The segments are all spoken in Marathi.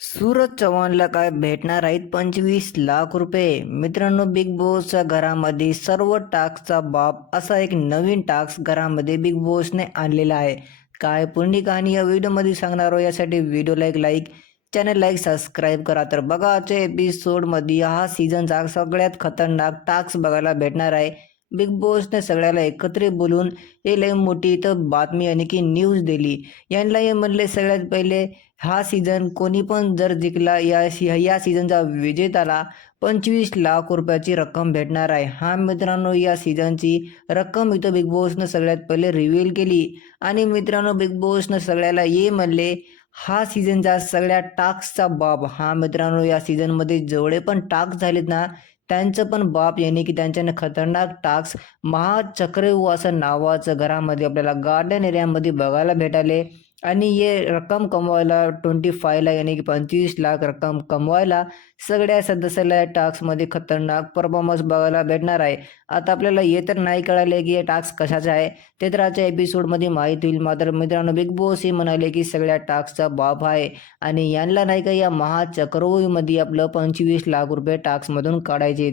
सूरज चव्हाणला काय भेटणार आहेत? पंचवीस लाख रुपये. मित्रांनो बिग बॉसच्या घरामध्ये सर्व टास्कचा बाप असा एक नवीन टास्क घरामध्ये बिग बॉसने आणलेला आहे. काय पूर्ण कहाणी या व्हिडिओमध्ये सांगणार आहोत यासाठी व्हिडिओला एक लाईक चॅनल लाईक सबस्क्राईब करा. तर बघा आजच्या एपिसोडमध्ये हा सीझनचा सगळ्यात खतरनाक टास्क बघायला भेटणार आहे. बिग बॉसने सगळ्याला एकत्रित बोलून हे लय मोठी इथं बातमी आणि की न्यूज दिली. यांना हे म्हणले सगळ्यात पहिले हा सीझन कोणी पण जर जिंकला या सी या सीझनचा विजेताला पंचवीस लाख रुपयाची रक्कम भेटणार आहे. हा मित्रांनो या सीझनची रक्कम इथं बिग बॉसनं सगळ्यात पहिले रिव्हील केली. आणि मित्रांनो बिग बॉसनं सगळ्याला ये म्हणले हा सीझनचा सगळ्या टास्कचा बाप. हा मित्रांनो या सीझनमध्ये जेवढे पण टास्क झालेत ना त्यांचं पण बाप याने की त्यांच्यानं खतरनाक टास्क महाचक्रव्यूह असं नावाचं घरामध्ये आपल्याला गार्डन एरियामध्ये बघायला भेटाले. आणि हे रक्कम कमवायला ट्वेंटी फायला याने की पंचवीस लाख रक्कम कमवायला सगळ्या सदस्याला या टास्कमध्ये खतरनाक परफॉर्मन्स बघायला भेटणार आहे. आता आपल्याला हे तर नाही कळाले की हे टास्क कशाचं आहे. ते तर आजच्या एपिसोडमध्ये माहीत होईल. मात्र मित्रांनो बिग बॉस हे म्हणाले की सगळ्या टास्कचा बाप आहे आणि यांना नाही का या महाचक्रव्यूहमध्ये आपलं पंचवीस लाख रुपये टास्कमधून काढायचे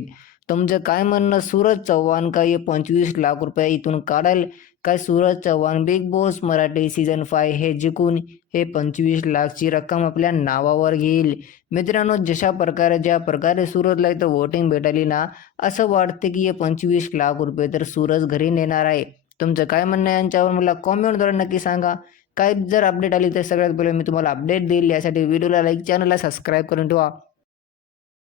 तुमचं काय म्हणणं? सूरज चव्हाण का हे पंचवीस लाख रुपये इथून काढाल? काय Suraj Chavan Bigg Boss Marathi season five हे जिंकून हे पंचवीस लाखची रक्कम आपल्या नावावर घेईल. मित्रांनो जशा प्रकारे ज्या प्रकारे सूरजला इथं वोटिंग भेटाली ना असं वाटते की हे पंचवीस लाख रुपये तर सूरज घरी नेणार आहे. तुमचं काय म्हणणं आहे यांच्यावर मला कॉमेंटद्वारे नक्की सांगा. काय जर अपडेट आली तर सगळ्यात पहिले मी तुम्हाला अपडेट देईल. यासाठी व्हिडिओला लाईक चॅनलला सबस्क्राईब करून ठेवा.